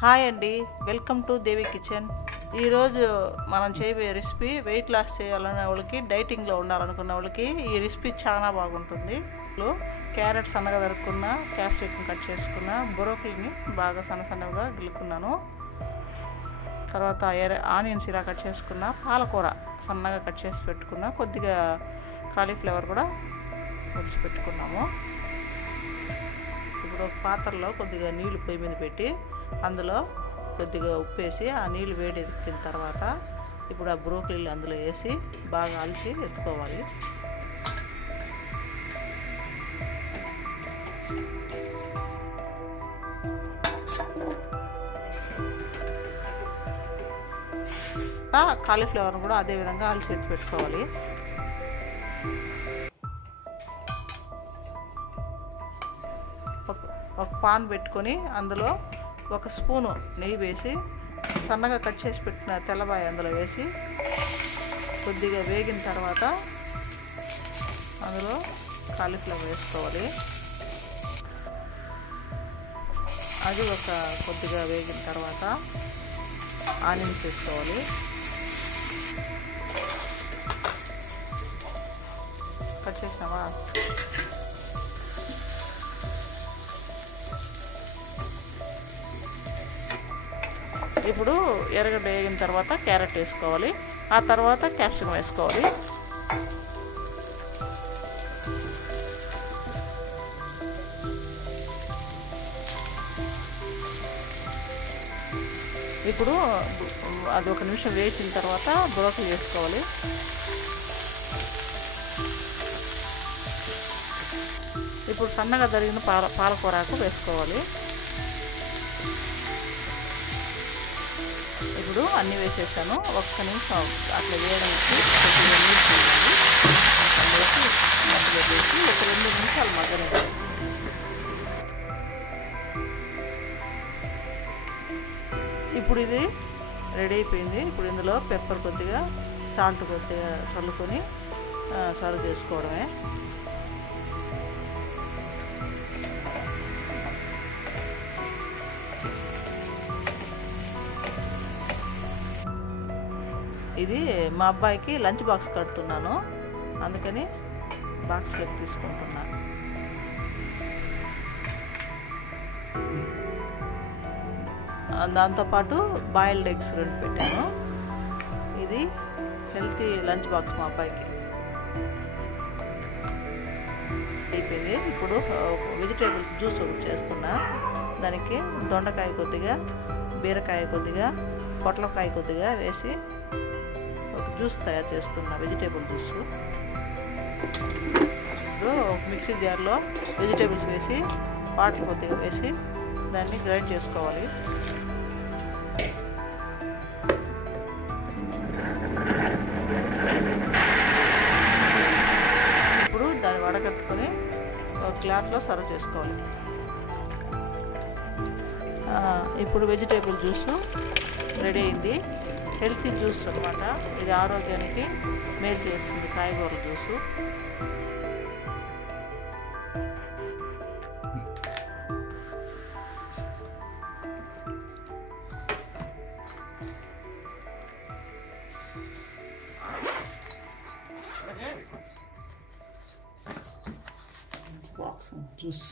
Hi అండి, welcome to Devi kitchen. ఈరోజు మనం చేయబోయే రెసిపీ వెయిట్ లాస్ చేయాలనే వాళ్ళకి, డైటింగ్లో ఉండాలనుకున్న వాళ్ళకి ఈ రెసిపీ చాలా బాగుంటుంది. క్యారెట్ సన్నగా తరుక్కున్న, క్యాప్సికమ్ కట్ చేసుకున్న, బ్రోకలీని బాగా సన్నగా గిల్లుకున్నాను. తర్వాత ఆనియన్స్ ఇలా కట్ చేసుకున్న, పాలకూర సన్నగా కట్ చేసి పెట్టుకున్న, కొద్దిగా కాలీఫ్లవర్ కూడా ఒలిచి పెట్టుకున్నాము. ఇప్పుడు ఒక పాత్రలో కొద్దిగా నీళ్లు పొయ్యి మీద పెట్టి అందులో కొద్దిగా ఉప్పు వేసి ఆ నీళ్ళు వేడి ఎక్కిన తర్వాత ఇప్పుడు ఆ బ్రోకలీలు అందులో వేసి బాగా అలిచి ఎత్తుకోవాలి. కాలీఫ్లవర్ను కూడా అదే విధంగా అలిచి ఎత్తి పెట్టుకోవాలి. ఒక పాన్ పెట్టుకొని అందులో ఒక స్పూను నెయ్యి వేసి సన్నగా కట్ చేసి పెట్టిన తెల్లబాయ అందులో వేసి కొద్దిగా వేగిన తర్వాత అందులో కాలీఫ్లవర్ వేసుకోవాలి. అది ఒక కొద్దిగా వేగిన తర్వాత ఆనియన్స్ వేసుకోవాలి. కట్ చేసినావా? ఇప్పుడు ఎర్రగడ్డ వేగిన తర్వాత క్యారెట్ వేసుకోవాలి. ఆ తర్వాత క్యాప్సికమ్ వేసుకోవాలి. ఇప్పుడు అది ఒక నిమిషం వేయించిన తర్వాత బ్రోకలీ వేసుకోవాలి. ఇప్పుడు సన్నగా తరిగిన పాలకూరకు వేసుకోవాలి. ఇప్పుడు అన్నీ వేసేసాను. ఒక్క నిమిషం అట్లా వేయడానికి కొద్దిగా నీళ్ళు చేయాలి. అందులోకి మధ్యలో వేసి ఒక 2 నిమిషాలు మగ్గనివ్వాలి. ఇప్పుడు ఇది రెడీ అయిపోయింది. ఇప్పుడు ఇందులో పెప్పర్ కొద్దిగా, సాల్ట్ కొద్దిగా చల్లుకొని సర్వ్ చేసుకోవడమే. ఇది మా అబ్బాయికి లంచ్ బాక్స్ కడుతున్నాను, అందుకని బాక్స్లోకి తీసుకుంటున్నా. దాంతోపాటు బాయిల్డ్ ఎగ్స్ 2 పెట్టాను. ఇది హెల్తీ లంచ్ బాక్స్ మా అబ్బాయికి అయిపోయింది. ఇప్పుడు వెజిటేబుల్స్ జ్యూస్ ఒకటి చేస్తున్నా. దానికి దొండకాయ కొద్దిగా, బీరకాయ కొద్దిగా, పొట్లకాయ కొద్దిగా వేసి ఒక జ్యూస్ తయారు చేస్తున్నా, వెజిటేబుల్ జ్యూస్. ఇప్పుడు మిక్సీ జార్లో వెజిటేబుల్స్ వేసి వాటర్ కొద్దిగా వేసి దాన్ని గ్రైండ్ చేసుకోవాలి. ఇప్పుడు దాన్ని వడగట్టుకొని ఒక గ్లాస్లో సర్వ్ చేసుకోవాలి. ఇప్పుడు వెజిటేబుల్ జ్యూస్ రెడీ అయింది. హెల్తీ జ్యూస్ అన్నమాట. ఇది ఆరోగ్యానికి మేలు చేస్తుంది, కాయగూరల జ్యూసు. జ్యూస్